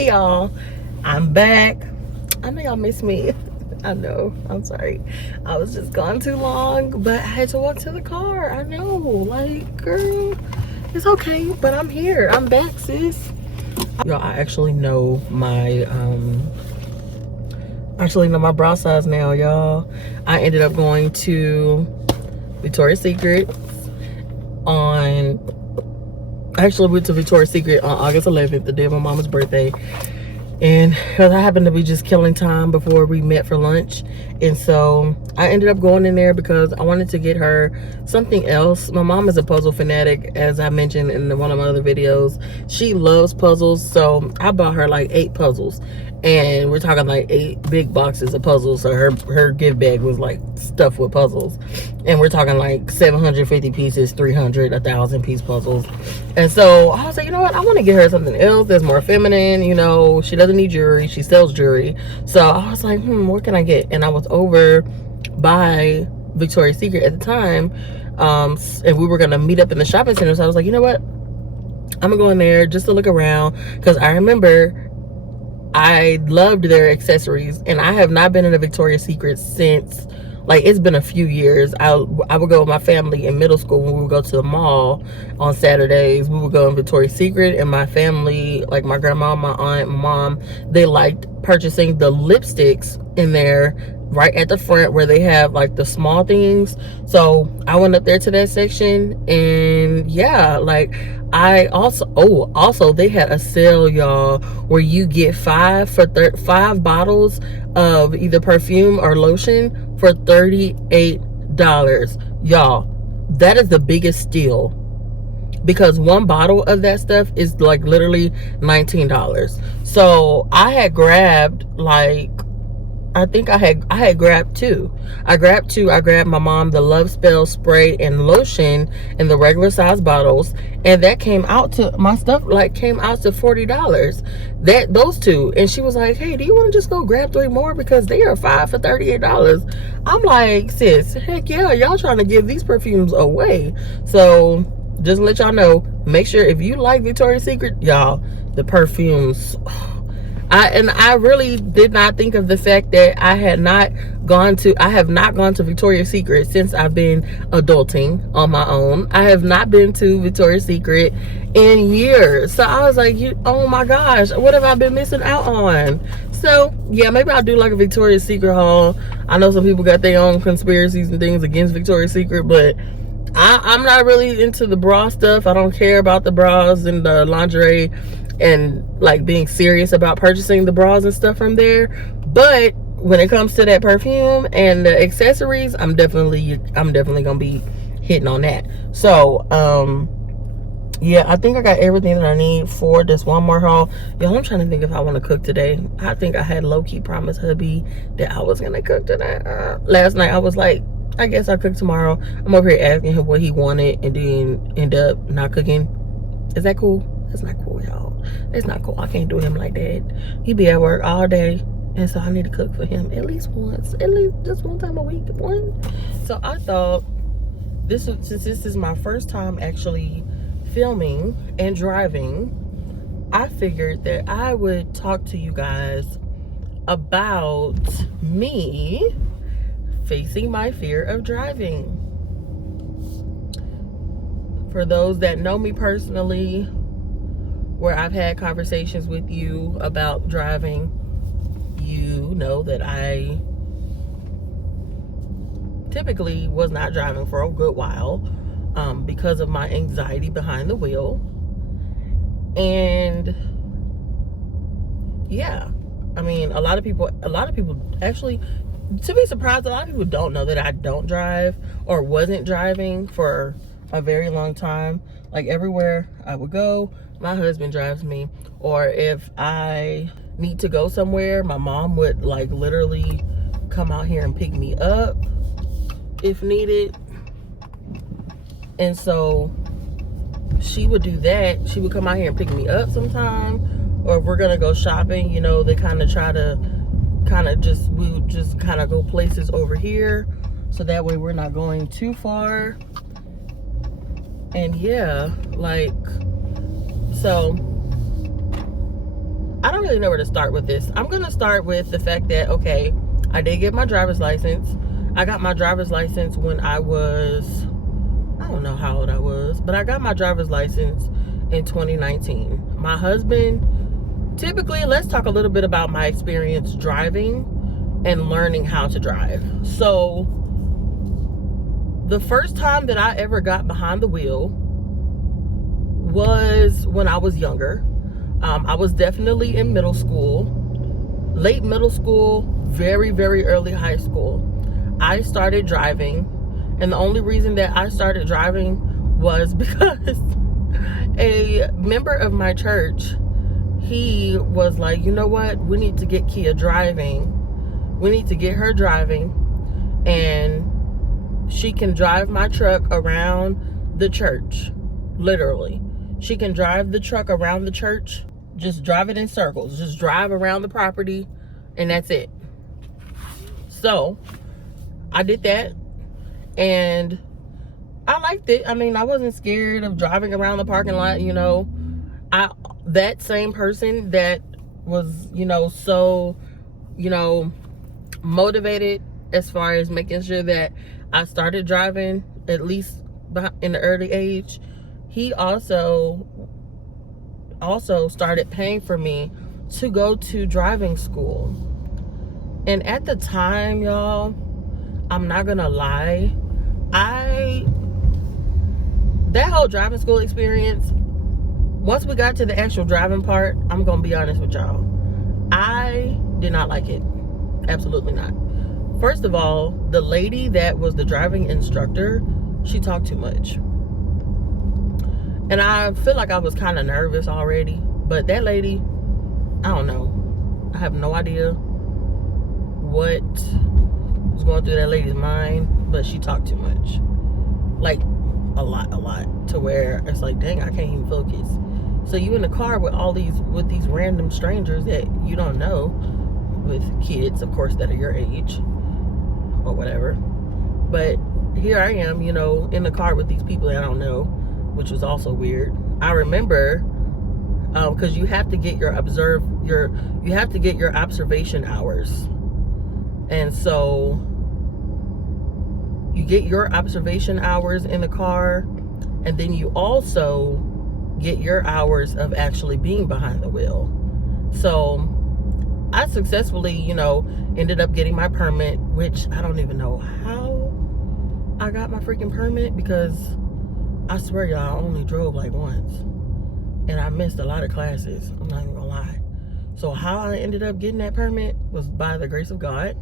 Hey y'all, I'm back. I know y'all miss me. I know, I'm sorry. I was just gone too long, but I had to walk to the car. I know, like, girl, it's okay, but I'm here. I'm back, sis. Y'all, I actually know my bra size now, y'all. I ended up going to Victoria's Secret on, I actually went to Victoria's Secret on August 11th, the day of my mama's birthday. And because I happened to be just killing time before we met for lunch, and so I ended up going in there because I wanted to get her something else. My mom is a puzzle fanatic, as I mentioned in one of my other videos. She loves puzzles, so I bought her like 8 puzzles, and we're talking like 8 big boxes of puzzles. So her gift bag was like stuffed with puzzles, and we're talking like 750 pieces, 300, 1,000 piece puzzles. And so I was like, you know what, I want to get her something else that's more feminine. You know, she doesn't need jewelry, she sells jewelry. So I was like, what can I get? And I was over by Victoria's Secret at the time, and we were gonna meet up in the shopping center. So I was like, you know what, I'm gonna go in there just to look around, because I remember I loved their accessories, and I have not been in a Victoria's Secret since, like, it's been a few years. I would go with my family in middle school when we would go to the mall on Saturdays. We would go in Victoria's Secret, and my family, like my grandma, my aunt, my mom, they liked purchasing the lipsticks in there right at the front where they have like the small things. So I went up there to that section, and yeah, like, I also they had a sale, y'all, where you get 5 bottles of either perfume or lotion for $38. Y'all, that is the biggest steal, because one bottle of that stuff is like literally $19. So I had grabbed like, I think I had grabbed 2. I grabbed my mom the Love Spell spray and lotion in the regular size bottles, and that came out to, my stuff like came out to $40. Those 2. And she was like, hey, do you want to just go grab 3 more, because they are 5 for $38? I'm like, sis, heck yeah, y'all trying to give these perfumes away. So just to let y'all know, make sure if you like Victoria's Secret, y'all, the perfumes, I really did not think of the fact that I have not gone to Victoria's Secret since I've been adulting on my own. I have not been to Victoria's Secret in years. So I was like, oh my gosh, what have I been missing out on? So yeah, maybe I'll do like a Victoria's Secret haul. I know some people got their own conspiracies and things against Victoria's Secret, but I'm not really into the bra stuff. I don't care about the bras and the lingerie and like being serious about purchasing the bras and stuff from there. But when it comes to that perfume and the accessories, I'm definitely gonna be hitting on that. So yeah, I think I got everything that I need for this one more haul. Y'all, I'm trying to think if I want to cook today. I think I had low-key promised hubby that I was gonna cook today. Last night I was like, I guess I'll cook tomorrow. I'm over here asking him what he wanted and then end up not cooking. Is that cool? That's not cool, y'all. That's not cool. I can't do him like that. He be at work all day, and so I need to cook for him at least once, at least just one time a week. So I thought, since this is my first time actually filming and driving, I figured that I would talk to you guys about me facing my fear of driving. For those that know me personally, where I've had conversations with you about driving, you know that I typically was not driving for a good while because of my anxiety behind the wheel. And yeah, I mean, a lot of people actually, to be surprised, a lot of people don't know that I don't drive or wasn't driving for a very long time. Like, everywhere I would go, my husband drives me, or if I need to go somewhere, my mom would like literally come out here and pick me up if needed. And so she would do that. She would come out here and pick me up sometime, or if we're gonna go shopping, you know, they kind of try to we would just kind of go places over here, so that way we're not going too far. And yeah, like, so I don't really know where to start with this. I'm going to start with the fact that, okay, I did get my driver's license. I got my driver's license when I was, I don't know how old I was, but I got my driver's license in 2019. My husband, typically, let's talk a little bit about my experience driving and learning how to drive. So the first time that I ever got behind the wheel was when I was younger. I was definitely in middle school, late middle school, very, very early high school. I started driving, and the only reason that I started driving was because a member of my church, he was like, you know what, we need to get Kia driving. We need to get her driving, and she can drive my truck around the church. Literally, she can drive the truck around the church. Just drive it in circles. Just drive around the property, and that's it. So I did that, and I liked it. I mean, I wasn't scared of driving around the parking lot. You know, that same person that was, you know, so, you know, motivated as far as making sure that I started driving, at least in the early age, he also started paying for me to go to driving school. And at the time, y'all, I'm not gonna lie, that whole driving school experience, once we got to the actual driving part, I'm gonna be honest with y'all, I did not like it. Absolutely not. First of all, the lady that was the driving instructor, she talked too much. And I feel like I was kind of nervous already. But that lady, I don't know. I have no idea what was going through that lady's mind. But she talked too much. Like, a lot. To where it's like, dang, I can't even focus. So you in the car with these random strangers that you don't know, with kids, of course, that are your age or whatever. But here I am, you know, in the car with these people that I don't know, which was also weird. I remember, because you have to get your observation hours, and so you get your observation hours in the car, and then you also get your hours of actually being behind the wheel. So I successfully, you know, ended up getting my permit, which I don't even know how I got my freaking permit, because I swear y'all, I only drove like once, and I missed a lot of classes. I'm not even gonna lie. So how I ended up getting that permit was by the grace of God.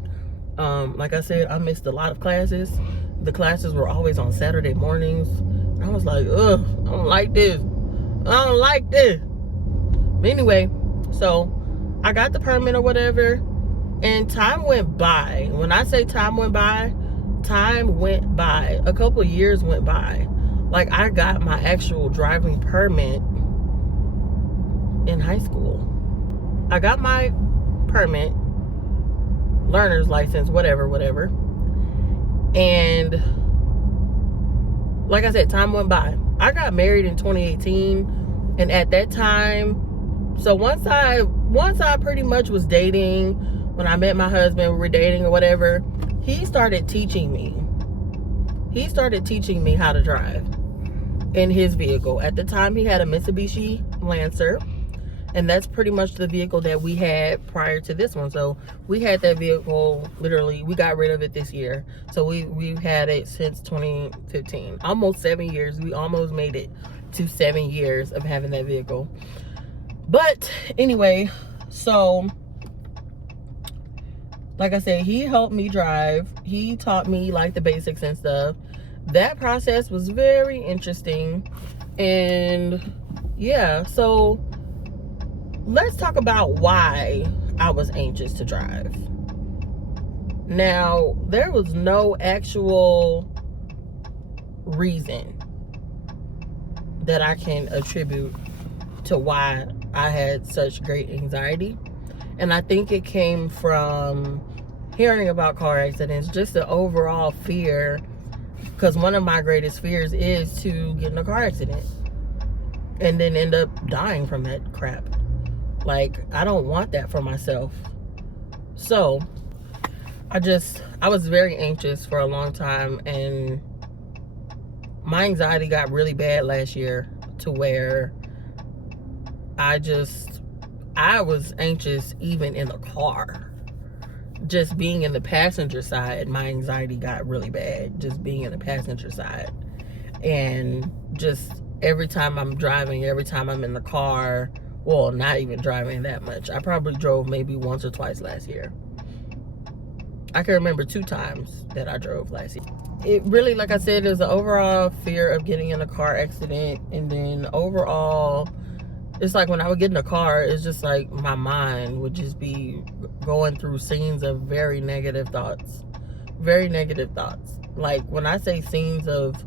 Like I said, I missed a lot of classes. The classes were always on Saturday mornings. And I was like, ugh, I don't like this. I don't like this. But anyway, so I got the permit or whatever, and time went by. When I say time went by, a couple of years went by. Like, I got my actual driving permit in high school. I got my permit, learner's license, whatever. And like I said, time went by. I got married in 2018, and at that time, so once I pretty much was dating, when I met my husband, we were dating or whatever, he started teaching me how to drive in his vehicle. At the time, he had a Mitsubishi Lancer, and that's pretty much the vehicle that we had prior to this one. So we had that vehicle, literally, we got rid of it this year. So we've had it since 2015, almost 7 years. We almost made it to 7 years of having that vehicle. But anyway, so like I said, he helped me drive. He taught me like the basics and stuff. That process was very interesting. And yeah, so let's talk about why I was anxious to drive. Now, there was no actual reason that I can attribute to why I had such great anxiety. And I think it came from hearing about car accidents, just the overall fear, because one of my greatest fears is to get in a car accident and then end up dying from that crap. Like, I don't want that for myself. So I was very anxious for a long time, and my anxiety got really bad last year to where I was anxious even in the car. Just being in the passenger side, my anxiety got really bad, just being in the passenger side. And just every time I'm driving, every time I'm in the car, well, not even driving that much. I probably drove maybe once or twice last year. I can remember 2 times that I drove last year. It really, like I said, is an overall fear of getting in a car accident. And then overall, it's like when I would get in a car, it's just like my mind would just be going through scenes of very negative thoughts. Very negative thoughts. Like when I say scenes of,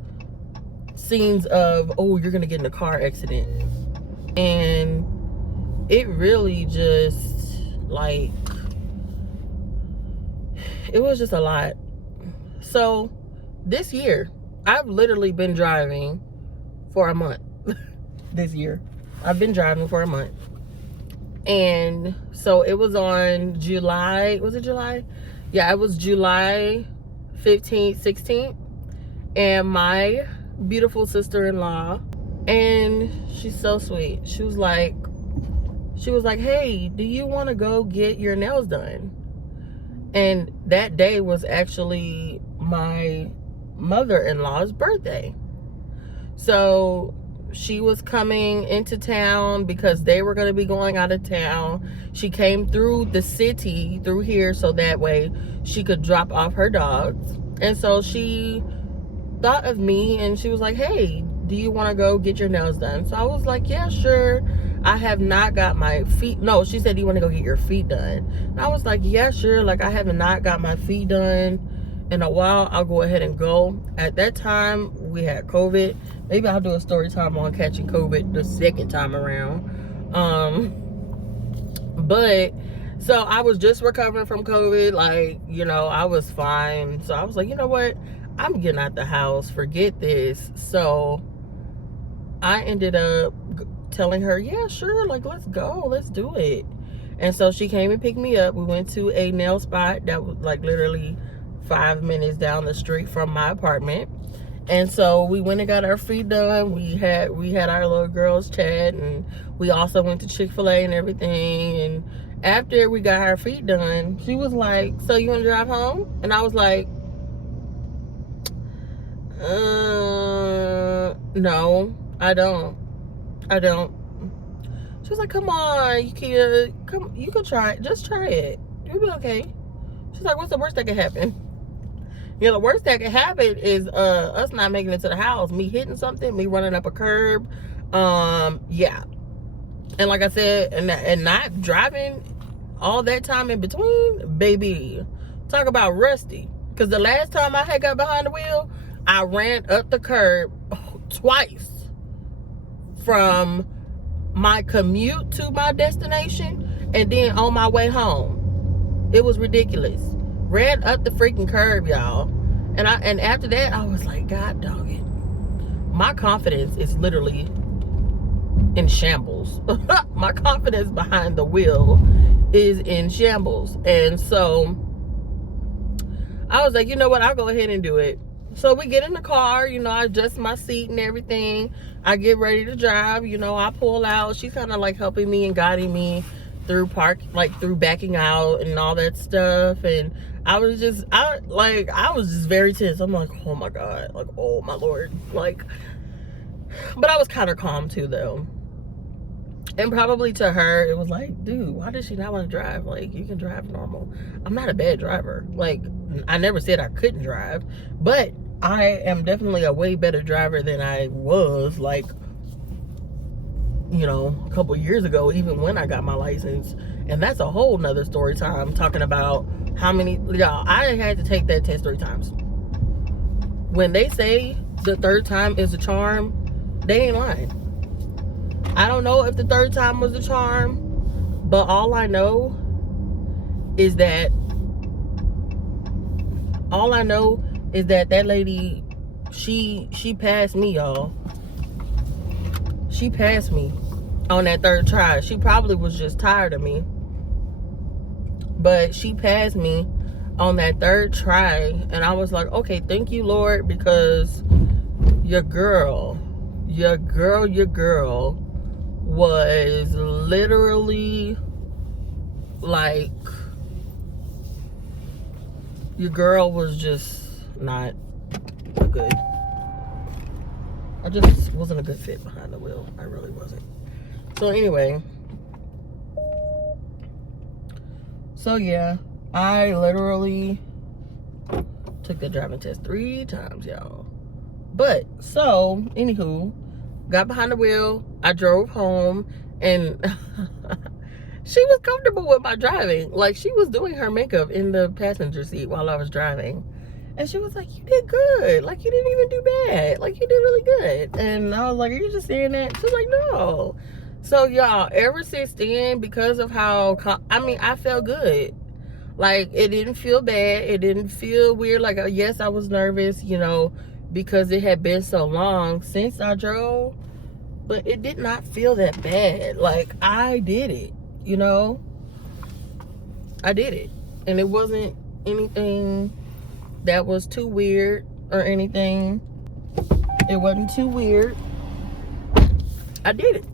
oh, you're going to get in a car accident. And it really just, like, it was just a lot. So this year, I've literally been driving for a month. This year, I've been driving for a month. And so it was on July, was it July? Yeah, it was July 15th, 16th. And my beautiful sister-in-law, and she's so sweet. She was like, hey, do you want to go get your nails done? And that day was actually my mother-in-law's birthday. So she was coming into town because they were going to be going out of town. She came through the city, through here, so that way she could drop off her dogs. And so she thought of me, and she was like, hey, do you want to go get your nails done? So I was like, yeah, sure. I have not got my feet. No, she said, do you want to go get your feet done? And I was like, yeah, sure. Like, I have not got my feet done in a while. I'll go ahead and go. At that time, we had COVID. Maybe I'll do a story time on catching COVID the second time around. But so I was just recovering from COVID. Like, you know, I was fine. So I was like, you know what? I'm getting out the house. Forget this. So I ended up telling her, yeah, sure, like, let's go, let's do it. And so she came and picked me up. We went to a nail spot that was like literally 5 minutes down the street from my apartment. And so we went and got our feet done. We had our little girls chat, and we also went to Chick-fil-A and everything. And after we got our feet done, she was like, so you want to drive home? And I was like, no, I don't. She was like, come on, you can try it. Just try it. You'll be okay. She's like, what's the worst that could happen? You know, the worst that could happen is us not making it to the house. Me hitting something, me running up a curb. Yeah. And like I said, and not driving all that time in between, baby. Talk about rusty. Because the last time I had got behind the wheel, I ran up the curb twice from my commute to my destination and then on my way home. It was ridiculous. Ran up the freaking curb, y'all. And after that, I was like, God dog it. My confidence is literally in shambles. My confidence behind the wheel is in shambles. And so I was like, you know what? I'll go ahead and do it. So we get in the car, you know, I adjust my seat and everything. I get ready to drive, you know, I pull out. She's kind of like helping me and guiding me through through backing out and all that stuff. And I was just very tense. I'm like, oh my God, like, oh my Lord. Like, but I was kind of calm too, though. And probably to her, it was like, dude, why does she not want to drive? Like, you can drive normal. I'm not a bad driver. Like, I never said I couldn't drive, but I am definitely a way better driver than I was, like, you know, a couple years ago, even when I got my license. And that's a whole nother story time, talking about how many, y'all, I had to take that test 3 times. When they say the 3rd time is a charm, they ain't lying. I don't know if the 3rd time was a charm, but all I know is that that lady, she passed me, y'all. She passed me. on that third try. She probably was just tired of me. But she passed me on that third try. And I was like, okay, thank you, Lord, because your girl was literally like, your girl was just not a good, I just wasn't a good fit behind the wheel. I really wasn't. So anyway, so yeah, I literally took the driving test 3 times, y'all. But so anywho, got behind the wheel, I drove home, and she was comfortable with my driving. Like, she was doing her makeup in the passenger seat while I was driving. And she was like, you did good. Like, you didn't even do bad. Like, you did really good. And I was like, are you just saying that? She was like, no. So, y'all, ever since then, because of how, I felt good. Like, it didn't feel bad. It didn't feel weird. Like, yes, I was nervous, you know, because it had been so long since I drove. But it did not feel that bad. Like, I did it, you know. I did it. And it wasn't anything that was too weird or anything. It wasn't too weird. I did it.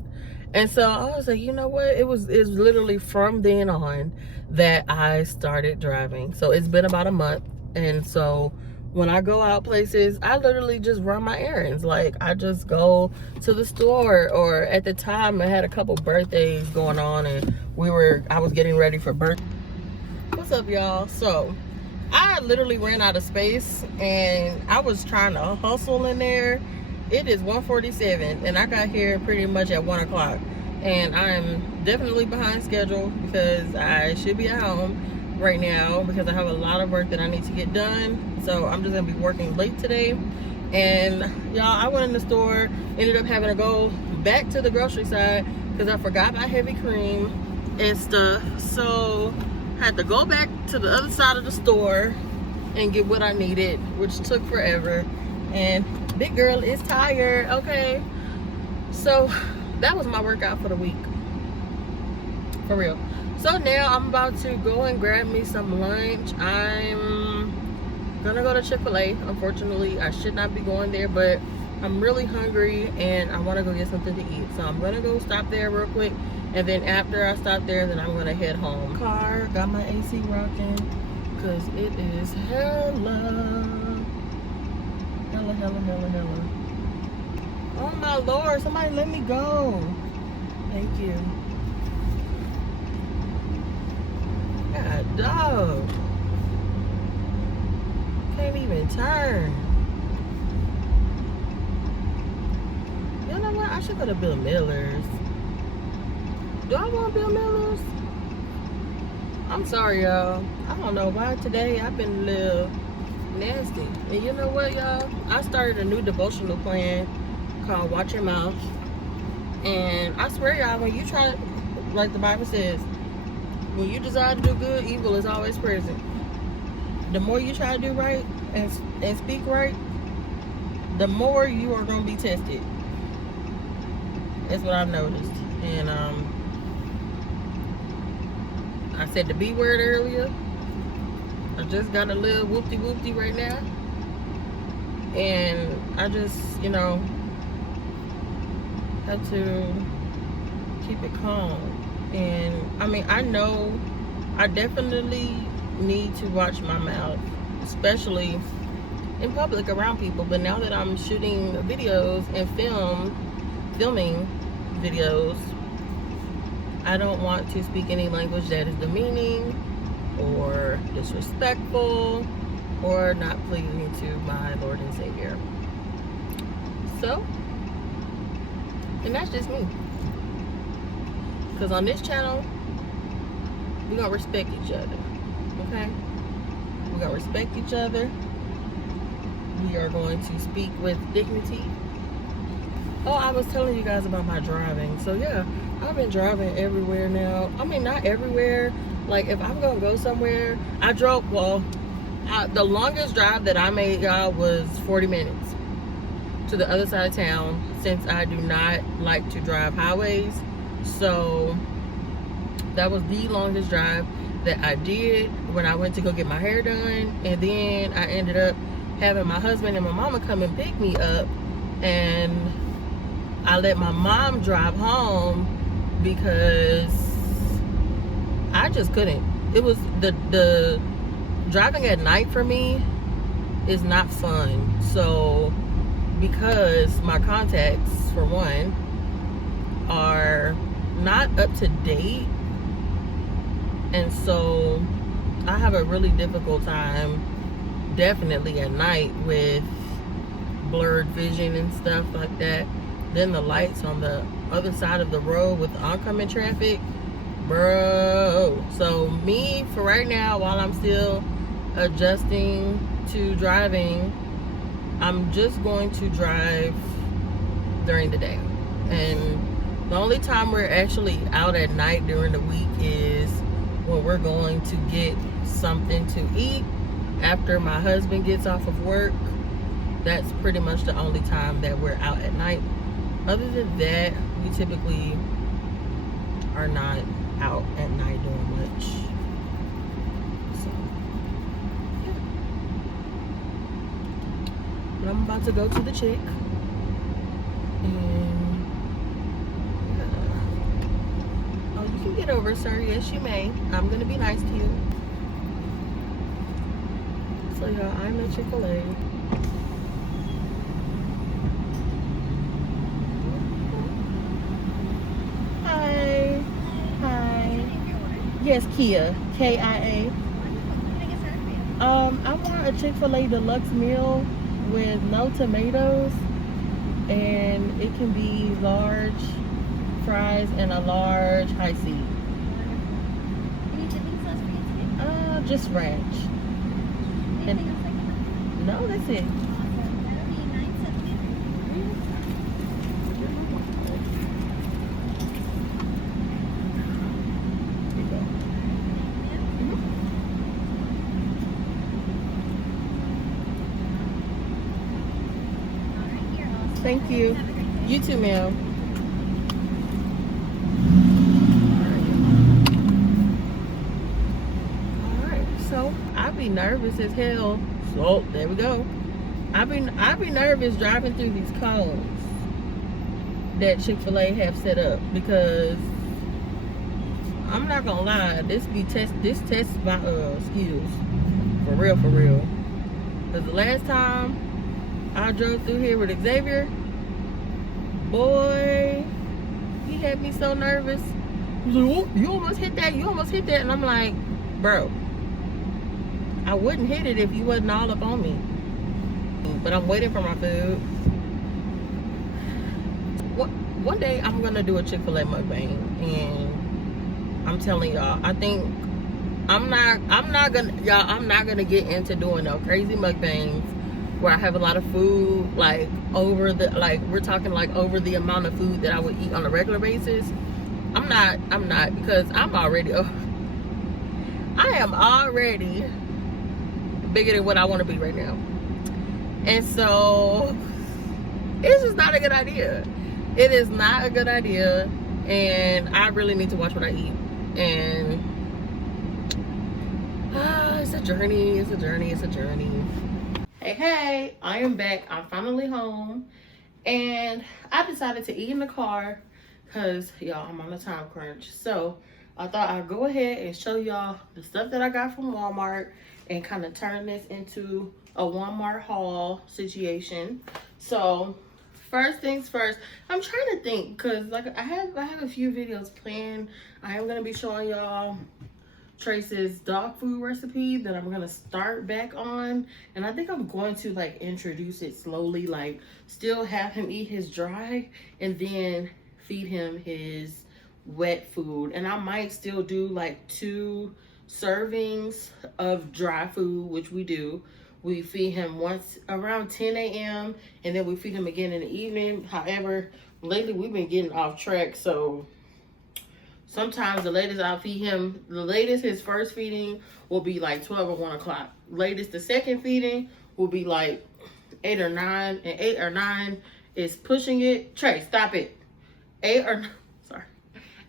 And so I was like, you know what? It's literally from then on that I started driving. So it's been about a month. And so when I go out places, I literally just run my errands. Like, I just go to the store, or at the time I had a couple birthdays going on, and I was getting ready for birthday. What's up, y'all? So I literally ran out of space, and I was trying to hustle in there. It is 1:47, and I got here pretty much at 1 o'clock. And I'm definitely behind schedule because I should be at home right now because I have a lot of work that I need to get done. So I'm just gonna be working late today. And y'all, I went in the store, ended up having to go back to the grocery side because I forgot my heavy cream and stuff. So I had to go back to the other side of the store and get what I needed, which took forever. And big girl is tired, okay? So that was my workout for the week, for real. So now I'm about to go and grab me some lunch. I'm gonna go to Chick-fil-A. Unfortunately, I should not be going there, but I'm really hungry and I want to go get something to eat. So I'm gonna go stop there real quick, and then after I stop there, then I'm gonna head home. Car, got my AC rocking because it is hella. Oh my Lord, somebody let me go. Thank you. God dog. Can't even turn. You know what? I should go to Bill Miller's. Do I want Bill Miller's? I'm sorry, y'all. I don't know why today I've been a little nasty. And you know what, y'all? I started a new devotional plan called Watch Your Mouth. And I swear, y'all, when you try, like the Bible says, when you desire to do good, evil is always present. The more you try to do right and speak right, the more you are going to be tested. That's what I've noticed. And I said the B word earlier. I just got a little whoopty-whoopty right now. And I just, you know, had to keep it calm. And I mean, I know I definitely need to watch my mouth, especially in public around people. But now that I'm shooting videos and filming videos, I don't want to speak any language that is demeaning or disrespectful or not pleasing to my Lord and Savior. So, and that's just me. Because on this channel, we're going to respect each other. Okay? We're going to respect each other. We are going to speak with dignity. Oh, I was telling you guys about my driving. So, yeah, I've been driving everywhere now. I mean, not everywhere. Like, if I'm going to go somewhere, I drove, well, the longest drive that I made, y'all, was 40 minutes to the other side of town, since I do not like to drive highways. So that was the longest drive that I did when I went to go get my hair done. And then I ended up having my husband and my mama come and pick me up, and I let my mom drive home because I just couldn't. It was the driving at night for me is not fun. So because my contacts, for one, are not up to date, and so I have a really difficult time definitely at night with blurred vision and stuff like that. Then the lights on the other side of the road with oncoming traffic, bro. So me, for right now, while I'm still adjusting to driving, I'm just going to drive during the day. And the only time we're actually out at night during the week is when we're going to get something to eat after my husband gets off of work. That's pretty much the only time that we're out at night. Other than that, we typically are not out at night doing much. So, yeah. But I'm about to go to the chick. And oh, you can get over, sir. Yes, you may. I'm gonna be nice to you. So y'all, I'm at Chick-fil-A. Hi. Hi. Yes, Kia. K-I-A. I want a Chick-fil-A deluxe meal with no tomatoes, and it can be large fries and a large high C. Any dipping sauce for you today? Just ranch. Anything else I can help? No, that's it. Awesome. That'll be Thank you. Have a great day. You too, ma'am. Alright, so I be nervous as hell. So there we go. I be nervous driving through these cones that Chick-fil-A have set up, because I'm not gonna lie, this tests my skills. For real, for real. Cause the last time I drove through here with Xavier, boy, he had me so nervous. He was like, oh, you almost hit that, you almost hit that. And I'm like, bro, I wouldn't hit it if you wasn't all up on me. But I'm waiting for my food. One day I'm gonna do a Chick-fil-A mukbang, and I'm telling y'all, I think I'm not gonna get into doing no crazy mukbangs where I have a lot of food, like we're talking like over the amount of food that I would eat on a regular basis. I'm not, because I am already bigger than what I want to be right now. And so it's just not a good idea. It is not a good idea, and I really need to watch what I eat. And it's a journey. Hey, I am back. I'm finally home, and I decided to eat in the car because y'all, I'm on a time crunch. So I thought I'd go ahead and show y'all the stuff that I got from Walmart and kind of turn this into a Walmart haul situation. So first things first, I'm trying to think, because like I have a few videos planned. I am going to be showing y'all Trace's dog food recipe that I'm gonna start back on, and I think I'm going to like introduce it slowly, like still have him eat his dry and then feed him his wet food. And I might still do like 2 servings of dry food, which we do. We feed him once around 10 a.m. and then we feed him again in the evening. However, lately we've been getting off track, so sometimes the latest I'll feed him, his first feeding will be like 12 or 1 o'clock. Latest, the second feeding will be like 8 or 9. And 8 or 9 is pushing it. Trey, stop it. 8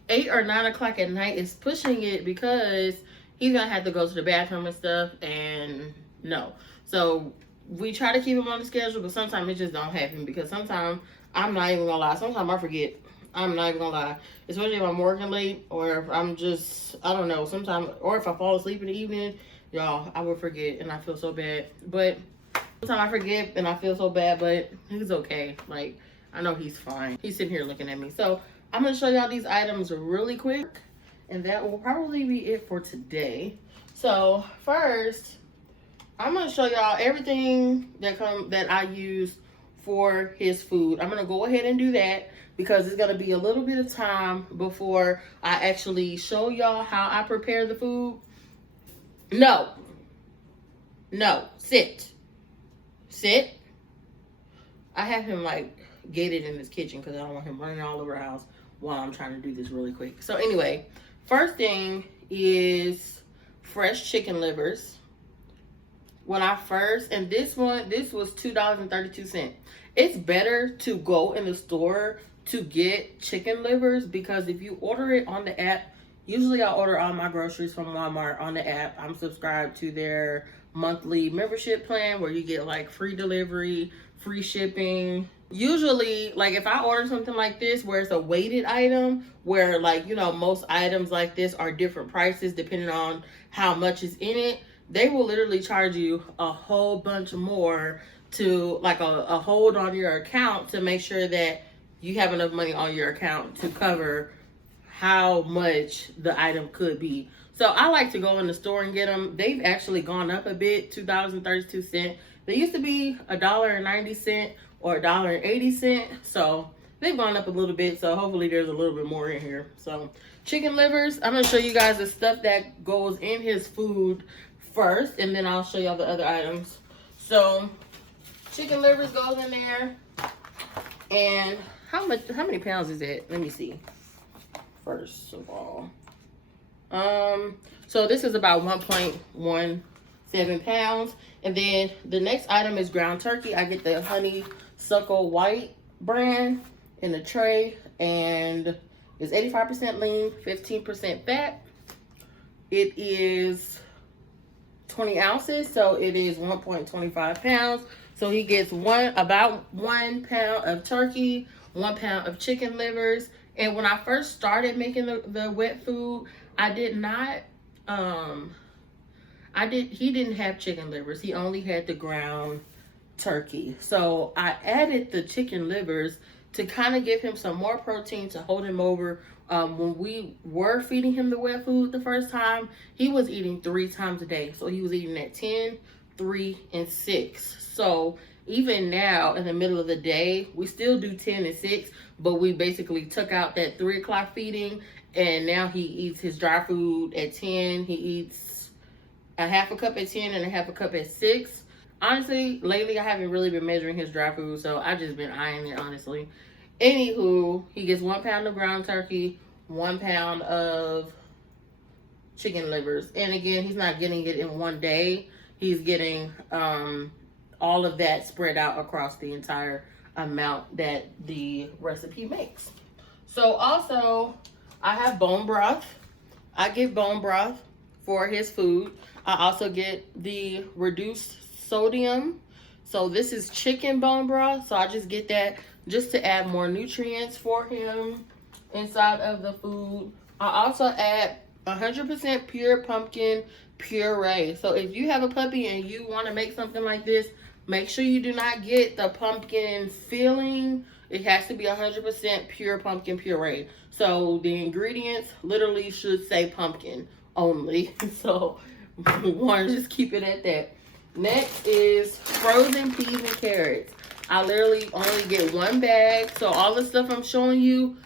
8 or 9 o'clock at night is pushing it because he's gonna have to go to the bathroom and stuff, and no. So we try to keep him on the schedule, but sometimes it just don't happen because sometimes I'm not even gonna lie. Sometimes I forget. I'm not even gonna lie. Especially if I'm working late or if I'm just, I don't know, sometimes, or if I fall asleep in the evening, y'all, I will forget and I feel so bad. But sometimes I forget and I feel so bad, but he's okay. Like, I know he's fine. He's sitting here looking at me. So I'm gonna show y'all these items really quick, and that will probably be it for today. So first, I'm gonna show y'all everything that I use for his food. I'm gonna go ahead and do that because it's gonna be a little bit of time before I actually show y'all how I prepare the food. No, sit. I have him like gated in his kitchen because I don't want him running all over our house while I'm trying to do this really quick. So anyway, first thing is fresh chicken livers. When I first, and this was $2.32. It's better to go in the store to get chicken livers because if you order it on the app, usually I order all my groceries from Walmart on the app. I'm subscribed to their monthly membership plan where you get like free delivery, free shipping. Usually, like if I order something like this where it's a weighted item, where like, you know, most items like this are different prices depending on how much is in it, they will literally charge you a whole bunch more to like a hold on your account to make sure that you have enough money on your account to cover how much the item could be. So I like to go in the store and get them. They've actually gone up a bit, $2.32. They used to be $1.90 or $1.80. So they've gone up a little bit. So hopefully there's a little bit more in here. So chicken livers, I'm gonna show you guys the stuff that goes in his food first, and then I'll show y'all the other items. So chicken livers goes in there. And how many pounds is it? Let me see. First of all, so this is about 1.17 pounds, and then the next item is ground turkey. I get the Honeysuckle White brand in a tray, and it's 85% lean, 15% fat. It is 20 ounces, so it is 1.25 pounds. So he gets about 1 pound of turkey, 1 pound of chicken livers. And when I first started making the wet food, I did not, he didn't have chicken livers. He only had the ground turkey. So I added the chicken livers to kind of give him some more protein to hold him over. When we were feeding him the wet food the first time, he was eating 3 times a day. So he was eating at 10, 3, and 6. So even now in the middle of the day, we still do 10 and 6, but we basically took out that 3 o'clock feeding, and now he eats his dry food at 10. He eats a half a cup at 10 and a half a cup at 6. Honestly, lately I haven't really been measuring his dry food, so I just been eyeing it, honestly. Anywho, he gets 1 pound of ground turkey, 1 pound of chicken livers. And again, he's not getting it in one day. He's getting all of that spread out across the entire amount that the recipe makes. So also, I have bone broth. I get bone broth for his food. I also get the reduced sodium. So this is chicken bone broth. So I just get that just to add more nutrients for him inside of the food. I also add 100% pure pumpkin puree. So if you have a puppy and you want to make something like this, make sure you do not get the pumpkin filling. It has to be 100% pure pumpkin puree. So the ingredients literally should say pumpkin only. So one, just keep it at that. Next is frozen peas and carrots. I literally only get 1 bag. So all the stuff I'm showing you,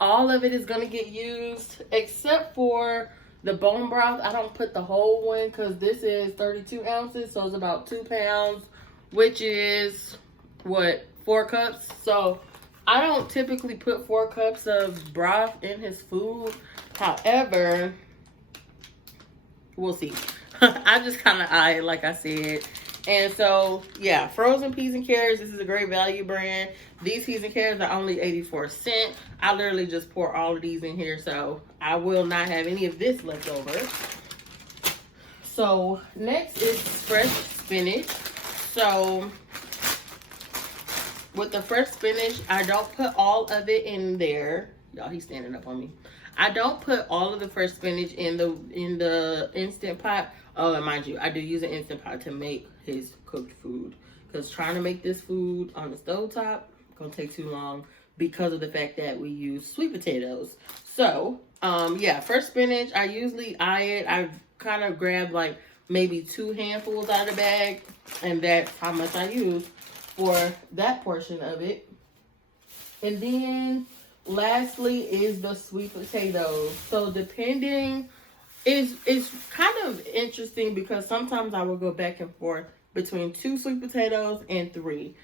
all of it is going to get used except for the bone broth. I don't put the whole one because this is 32 ounces. So it's about 2 pounds, which is what, 4 cups. So I don't typically put 4 cups of broth in his food. However, we'll see. I just kind of eye it, like I said. And so, yeah, frozen peas and carrots. This is a great value brand. These peas and carrots are only 84 cents. I literally just pour all of these in here, so I will not have any of this left over. So next is fresh spinach. So with the fresh spinach, I don't put all of it in there. Y'all, he's standing up on me. I don't put all of the fresh spinach in the Instant Pot. Oh, and mind you, I do use an Instant Pot to make his cooked food. Because trying to make this food on the stovetop gonna take too long because of the fact that we use sweet potatoes. So, yeah, fresh spinach, I usually eye it. I kind of grab like maybe 2 handfuls out of the bag, and that's how much I use for that portion of it. And then lastly is the sweet potatoes. So depending, it's kind of interesting because sometimes I will go back and forth between 2 sweet potatoes and 3.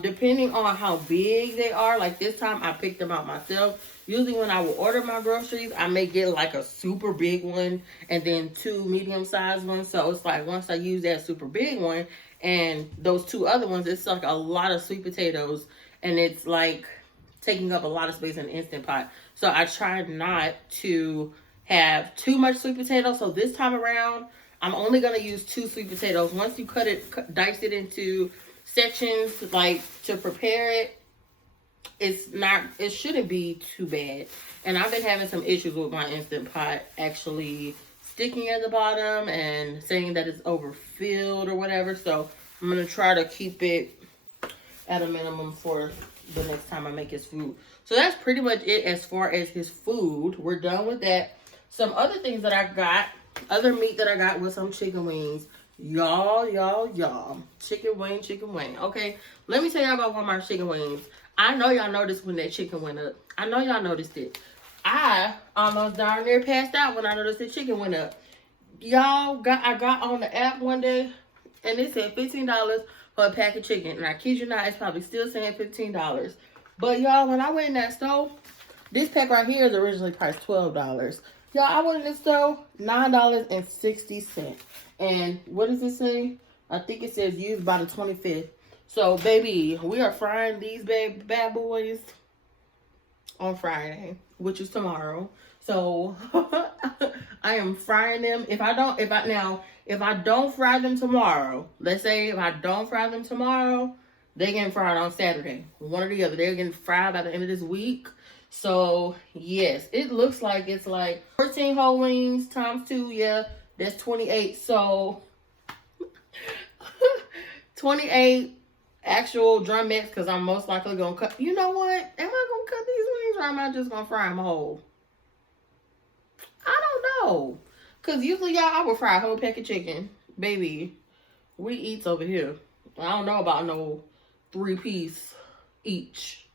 Depending on how big they are. Like this time I picked them out myself. Usually when I will order my groceries, I may get like a super big one and then 2 medium-sized ones. So it's like once I use that super big one and those 2 other ones, it's like a lot of sweet potatoes, and it's like taking up a lot of space in the Instant Pot. So I try not to have too much sweet potato. So this time around, I'm only going to use 2 sweet potatoes. Once you dice it into sections, like to prepare it, it shouldn't be too bad. And I've been having some issues with my Instant Pot actually sticking at the bottom and saying that it's overfilled or whatever. So I'm going to try to keep it at a minimum for the next time I make his food. So that's pretty much it as far as his food. We're done with that. Some other things that I got, other meat that I got was some chicken wings. Y'all. Chicken wing. Okay, let me tell y'all about Walmart chicken wings. I know y'all noticed when that chicken went up. I know y'all noticed it. I almost darn near passed out when I noticed the chicken went up. I got on the app one day and it said $15 for a pack of chicken. And I kid you not, it's probably still saying $15. But y'all, when I went in that store, this pack right here is originally priced $12. Y'all, I went in the store, $9.60. And what does it say? I think it says used by the 25th. So, baby, we are frying these bad boys on Friday, which is tomorrow. So, I am frying them. If I don't fry them tomorrow, let's say if I don't fry them tomorrow, they're getting fried on Saturday. One or the other. They're getting fried by the end of this week. So, yes, it looks like it's like 14 whole wings times 2. Yeah, that's 28. So, 28 actual drumettes, because I'm most likely going to cut. You know what? Am I going to cut these wings, or am I just going to fry them whole? I don't know. Because usually, y'all, I would fry a whole pack of chicken. Baby, we eats over here. I don't know about no 3-piece each.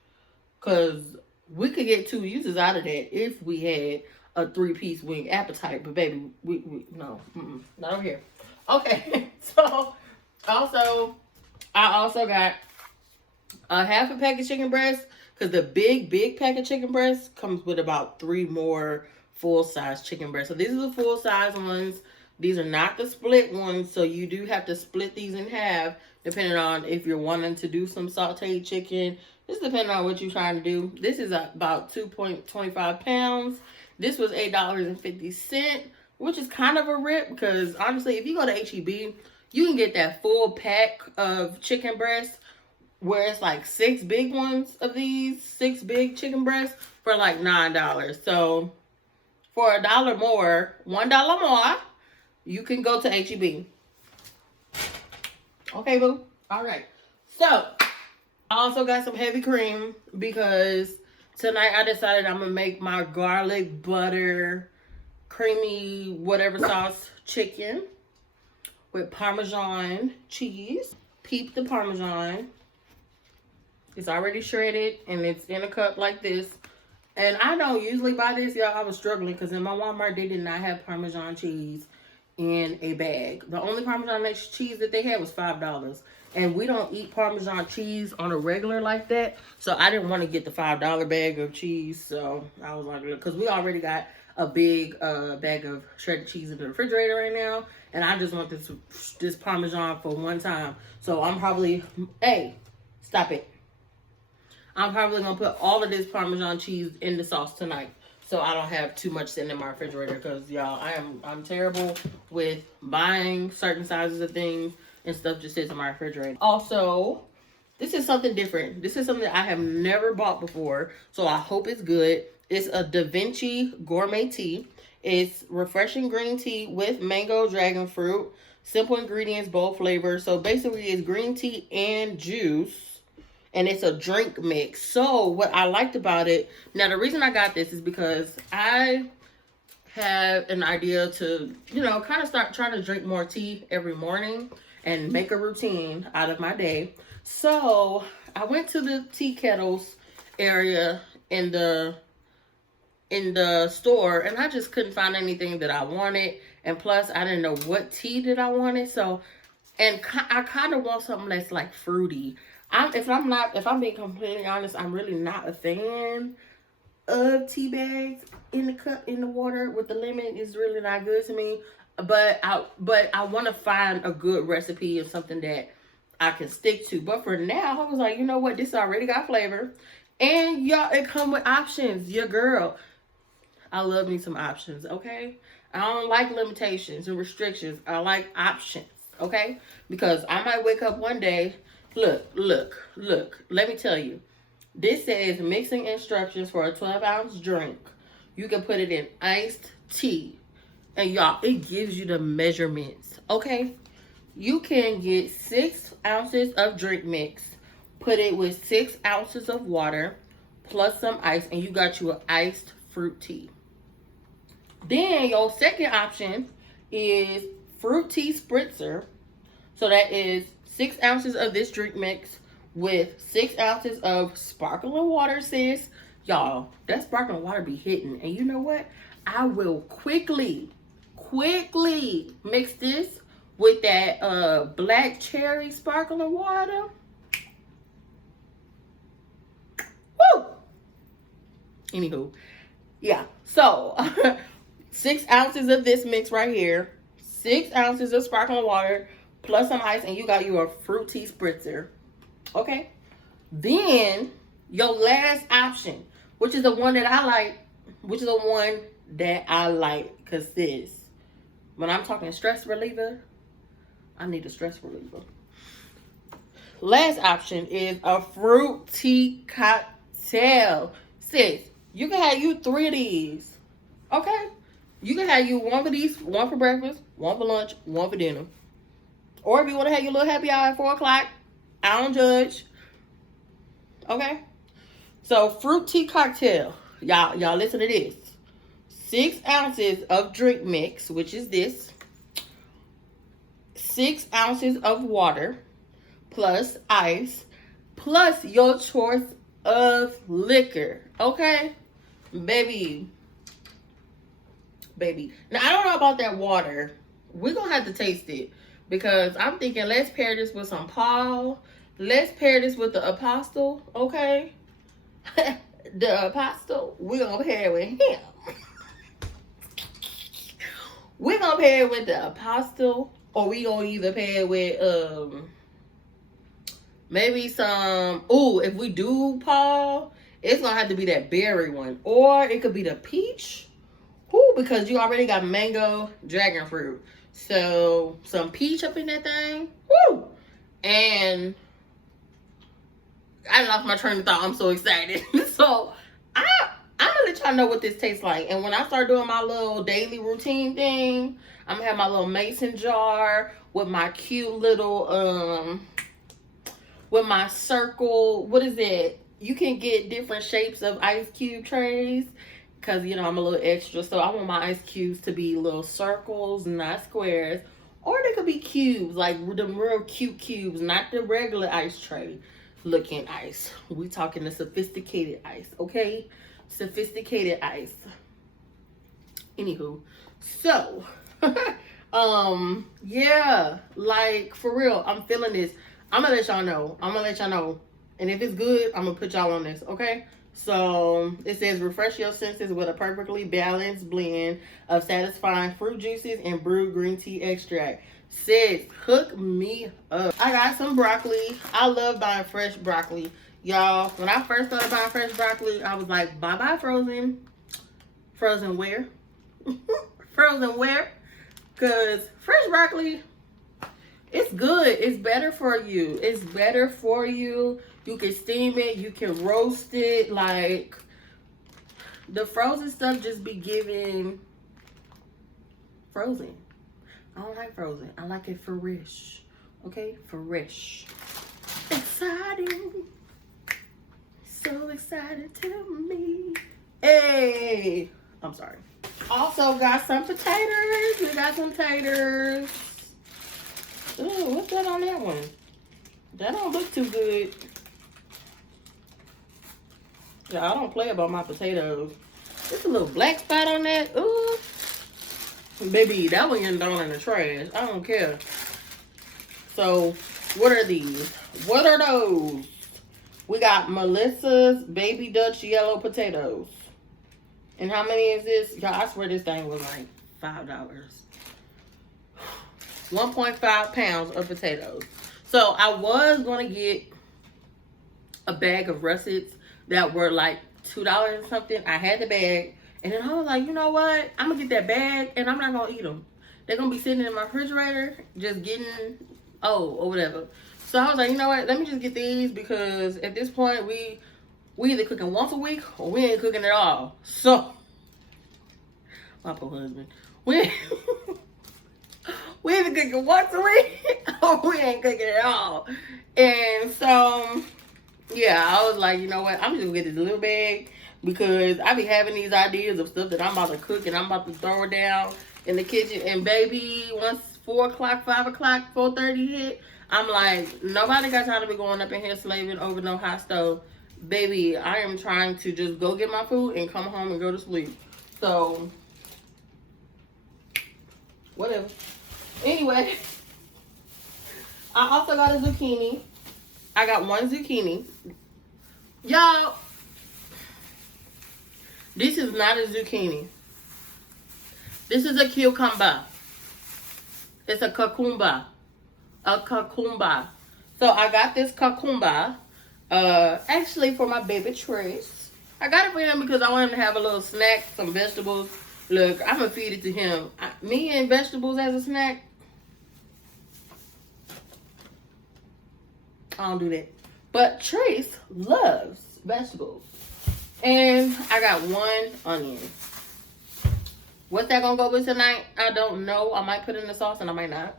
Because we could get 2 uses out of that if we had a 3-piece wing appetite. But, baby, we no. Not over here. Okay. So, I also got a half a pack of chicken breasts. Because the big pack of chicken breasts comes with about 3 more full-size chicken breasts. So these are the full-size ones. These are not the split ones. So you do have to split these in half depending on if you're wanting to do some sauteed chicken. This depending on what you're trying to do. This is about 2.25 pounds. This was $8.50, which is kind of a rip because honestly, if you go to H-E-B, you can get that full pack of chicken breasts where it's like 6 big ones of these, 6 big chicken breasts for like $9. So for $1 more, $1 more, you can go to H-E-B. Okay, boo. All right. So I also got some heavy cream because tonight I decided I'm going to make my garlic butter creamy whatever sauce chicken with Parmesan cheese. Peep the Parmesan. It's already shredded and it's in a cup like this. And I don't usually buy this, y'all. I was struggling because in my Walmart, they did not have Parmesan cheese in a bag. The only Parmesan cheese that they had was $5. And we don't eat Parmesan cheese on a regular like that. So I didn't want to get the $5 bag of cheese. So I was like, because we already got a big bag of shredded cheese in the refrigerator right now, and I just want this Parmesan for one time. So I'm probably, hey, stop it. I'm probably gonna put all of this Parmesan cheese in the sauce tonight, so I don't have too much sitting in my refrigerator. Cause y'all, I'm terrible with buying certain sizes of things and stuff just sits in my refrigerator. Also, this is something different. This is something I have never bought before, so I hope it's good. It's a Da Vinci gourmet tea. It's refreshing green tea with mango dragon fruit. Simple ingredients, bold flavors. So basically, it's green tea and juice, and it's a drink mix. So what I liked about it, now the reason I got this is because I have an idea to, kind of start trying to drink more tea every morning and make a routine out of my day. So I went to the tea kettles area in the store, and I just couldn't find anything that I wanted. And plus, I didn't know what tea that I wanted. So, and I kind of want something that's like fruity. If I'm being completely honest, I'm really not a fan of tea bags in the cup in the water with the lemon. Is really not good to me. But I want to find a good recipe and something that I can stick to. But for now, I was like, you know what? This already got flavor. And y'all, it come with options. Your girl, I love me some options, okay? I don't like limitations and restrictions. I like options, okay? Because I might wake up one day, look. Let me tell you. This says mixing instructions for a 12-ounce drink. You can put it in iced tea. And y'all, it gives you the measurements, okay? You can get 6 ounces of drink mix, put it with 6 ounces of water, plus some ice, and you got you an iced fruit tea. Then your second option is fruit tea spritzer. So that is 6 ounces of this drink mix with 6 ounces of sparkling water, sis. Y'all, that sparkling water be hitting. And you know what? I will quickly mix this with that black cherry sparkling water. Woo! Anywho, yeah. So 6 ounces of this mix right here, 6 ounces of sparkling water, plus some ice, and you got your fruit tea spritzer. Okay? Then your last option, which is the one that I like, because sis, when I'm talking stress reliever, I need a stress reliever. Last option is a fruit tea cocktail. Sis, you can have you 3 of these. Okay? You can have you 1 of these, 1 for breakfast, 1 for lunch, 1 for dinner. Or if you want to have your little happy hour at 4 o'clock, I don't judge. Okay? So, fruit tea cocktail. Y'all listen to this. 6 ounces of drink mix, which is this. 6 ounces of water, plus ice, plus your choice of liquor. Okay? Baby. Now, I don't know about that water. We're going to have to taste it. Because I'm thinking, let's pair this with some Paul. Let's pair this with the Apostle. Okay? The Apostle, we're going to pair it with him. We're going to pair it with the Apostle. Or we going to either pair it with maybe some... Ooh, if we do Paul, it's going to have to be that berry one. Or it could be the peach. Ooh, because you already got mango, dragon fruit. So, some peach up in that thing. Woo! And I lost my train of thought. I'm so excited. So, I'm going to let y'all know what this tastes like. And when I start doing my little daily routine thing, I'm going to have my little mason jar with my cute little, with my circle. What is it? You can get different shapes of ice cube trays. Because, I'm a little extra. So, I want my ice cubes to be little circles, not squares. Or they could be cubes, like the real cute cubes, not the regular ice tray looking ice. We talking the sophisticated ice, okay? Sophisticated ice. Anywho. So, yeah. Like, for real, I'm feeling this. I'm going to let y'all know. And if it's good, I'm going to put y'all on this, okay? So it says refresh your senses with a perfectly balanced blend of satisfying fruit juices and brewed green tea extract. Says hook me up. I got some broccoli. I love buying fresh broccoli. Y'all, when I first started buying fresh broccoli, I was like, bye bye frozen. Frozen where? Frozen where? Because fresh broccoli, it's good. It's better for you. It's better for you. You can steam it. You can roast it. Like, the frozen stuff just be giving frozen. I don't like frozen. I like it fresh. Okay? Fresh. Exciting. So excited to me. Hey. I'm sorry. Also got some potatoes. We got some taters. Ooh, what's that on that one? That don't look too good. Yeah, I don't play about my potatoes. There's a little black spot on that. Ooh. Baby, that one getting thrown in the trash. I don't care. So, what are these? What are those? We got Melissa's Baby Dutch Yellow Potatoes. And how many is this? Y'all, I swear this thing was like $5. 1.5 pounds of potatoes. So I was going to get a bag of russets that were like $2 or something. I had the bag. And then I was like, you know what? I'm going to get that bag and I'm not going to eat them. They're going to be sitting in my refrigerator just getting old or whatever. So I was like, you know what? Let me just get these because at this point we either cooking once a week or we ain't cooking at all. So, my poor husband. We either cooking once a week or we ain't cooking at all. And so, yeah, I was like, you know what? I'm just gonna get this little bag because I be having these ideas of stuff that I'm about to cook and I'm about to throw it down in the kitchen. And baby, once 4 o'clock, 5 o'clock, 4:30 hit, I'm like, nobody got time to be going up in here slaving over no hot stove. Baby, I am trying to just go get my food and come home and go to sleep. So, whatever. Anyway, I also got a zucchini. I got one zucchini. Y'all, this is not a zucchini. This is a cucumber. It's a cucumber. A cucumber. So I got this cucumber. Actually for my baby Trace. I got it for him because I want him to have a little snack, some vegetables. Look, I'm gonna feed it to him. Me and vegetables as a snack, I don't do that. But Trace loves vegetables. And I got one onion. What's that gonna go with tonight? I don't know. I might put it in the sauce and I might not.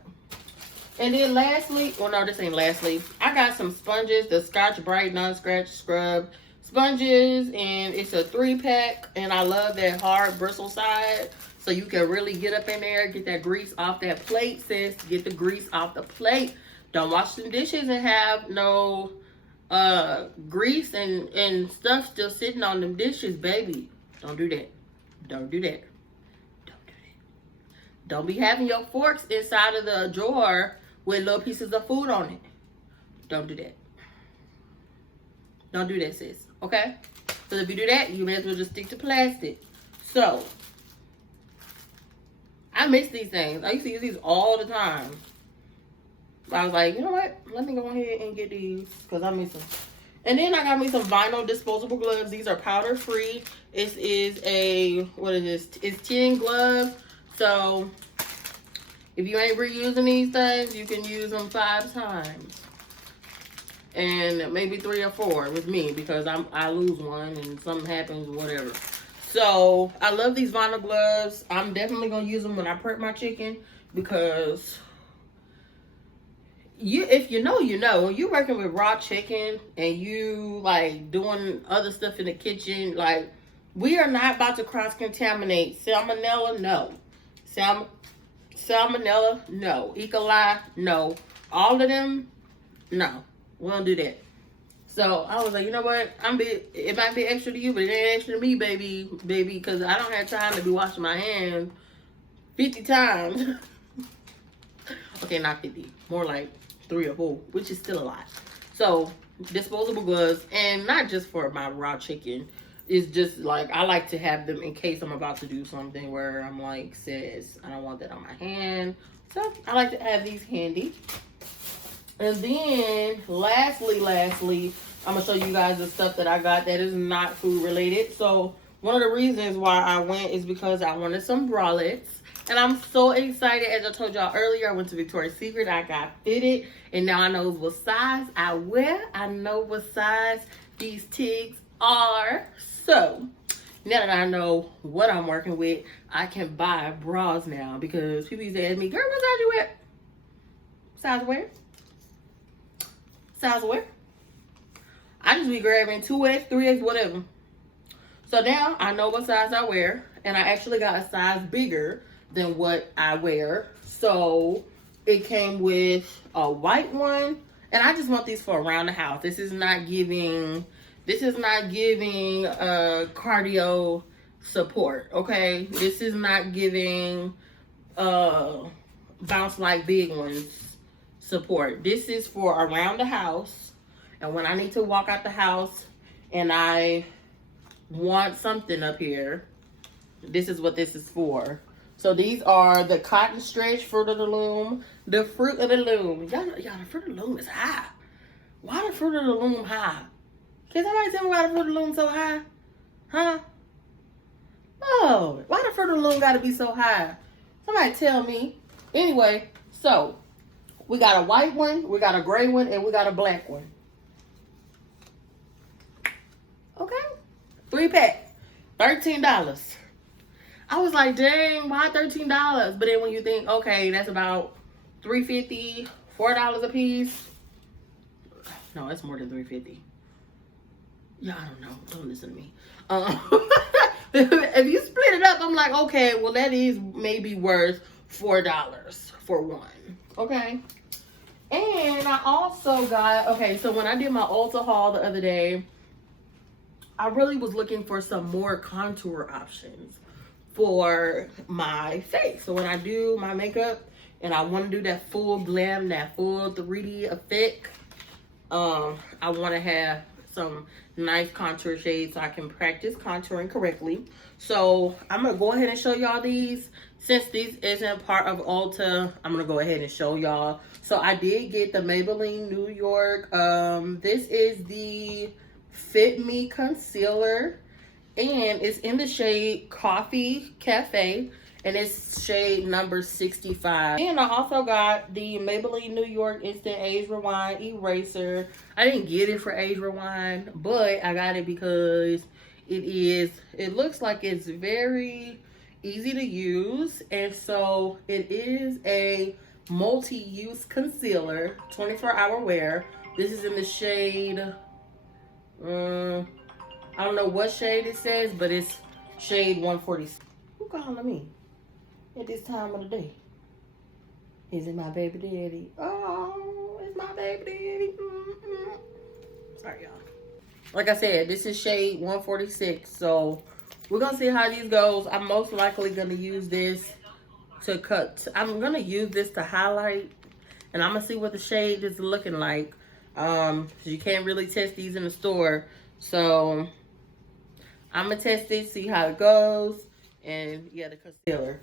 And then lastly, well no, this ain't lastly. I got some sponges, the Scotch Brite Non-Scratch Scrub sponges, and it's a 3-pack. And I love that hard bristle side, so you can really get up in there, get that grease off that plate, sis. Get the grease off the plate. Don't wash the dishes and have no grease and stuff still sitting on them dishes, baby. Don't do that. Don't do that. Don't do that. Don't be having your forks inside of the drawer with little pieces of food on it. Don't do that. Don't do that, sis. Okay? Because if you do that, you may as well just stick to plastic. So, I miss these things. I used to use these all the time. I was like, you know what? Let me go ahead and get these because I miss them. And then I got me some vinyl disposable gloves. These are powder free. This is a, what is this? It's 10 gloves. So, if you ain't reusing these things, you can use them 5 times. And maybe 3 or 4 with me because I lose one and something happens, whatever. So, I love these vinyl gloves. I'm definitely going to use them when I prep my chicken because if you know, you know. When you're working with raw chicken and you like doing other stuff in the kitchen, like we are not about to cross-contaminate. Salmonella, no. Salmonella, no. E. coli, no. All of them, no. We don't do that. So I was like, you know what? It might be extra to you, but it ain't extra to me, baby, because I don't have time to be washing my hands 50 times. Okay, not 50. More like 3 or 4, which is still a lot. So disposable gloves, and not just for my raw chicken. It's just like I like to have them in case I'm about to do something where I'm like, says I don't want that on my hand. So I like to have these handy. And then lastly, I'm gonna show you guys the stuff that I got that is not food related. So one of the reasons why I went is because I wanted some bralettes. And I'm so excited. As I told y'all earlier, I went to Victoria's Secret. I got fitted. And now I know what size I wear. I know what size these tigs are. So now that I know what I'm working with, I can buy bras now. Because people used to ask me, girl, what size you wear? Size where? Size where? I just be grabbing 2X, 3X, whatever. So now I know what size I wear. And I actually got a size bigger than what I wear. So it came with a white one. And I just want these for around the house. This is not giving cardio support, okay? This is not giving bounce like big ones support. This is for around the house. And when I need to walk out the house and I want something up here, this is what this is for. So these are the cotton stretch Fruit of the Loom. The Fruit of the Loom. Y'all, the Fruit of the Loom is high. Why the Fruit of the Loom high? Can somebody tell me why the Fruit of the Loom so high? Huh? Oh, why the Fruit of the Loom gotta be so high? Somebody tell me. Anyway, so we got a white one, we got a gray one, and we got a black one. Okay? 3-pack. $13. I was like, dang, why $13? But then when you think, okay, that's about $3.50, $4 a piece. No, it's more than $3.50. Yeah, I don't know. Don't listen to me. If you split it up, I'm like, okay, well, that is maybe worth $4 for one. Okay? And I also got, okay, so when I did my Ulta haul the other day, I really was looking for some more contour options for my face. So when I do my makeup and I want to do that full glam, that full 3D effect, I want to have some nice contour shades so I can practice contouring correctly. So I'm going to go ahead and show y'all these. Since these isn't part of Ulta, I'm going to go ahead and show y'all. So I did get the Maybelline New York. This is the Fit Me Concealer. And it's in the shade Coffee Cafe. And it's shade number 65. And I also got the Maybelline New York Instant Age Rewind Eraser. I didn't get it for Age Rewind, but I got it because it looks like it's very easy to use. And so it is a multi-use concealer, 24-hour wear. This is in the shade, I don't know what shade it says, but it's shade 146. Who calling me at this time of the day? Is it my baby daddy? Oh, it's my baby daddy. Sorry, y'all. Like I said, this is shade 146. So we're going to see how these goes. I'm most likely going to use this to cut. I'm going to use this to highlight. And I'm going to see what the shade is looking like. You can't really test these in the store. So I'm going to test it, see how it goes. And yeah, the concealer.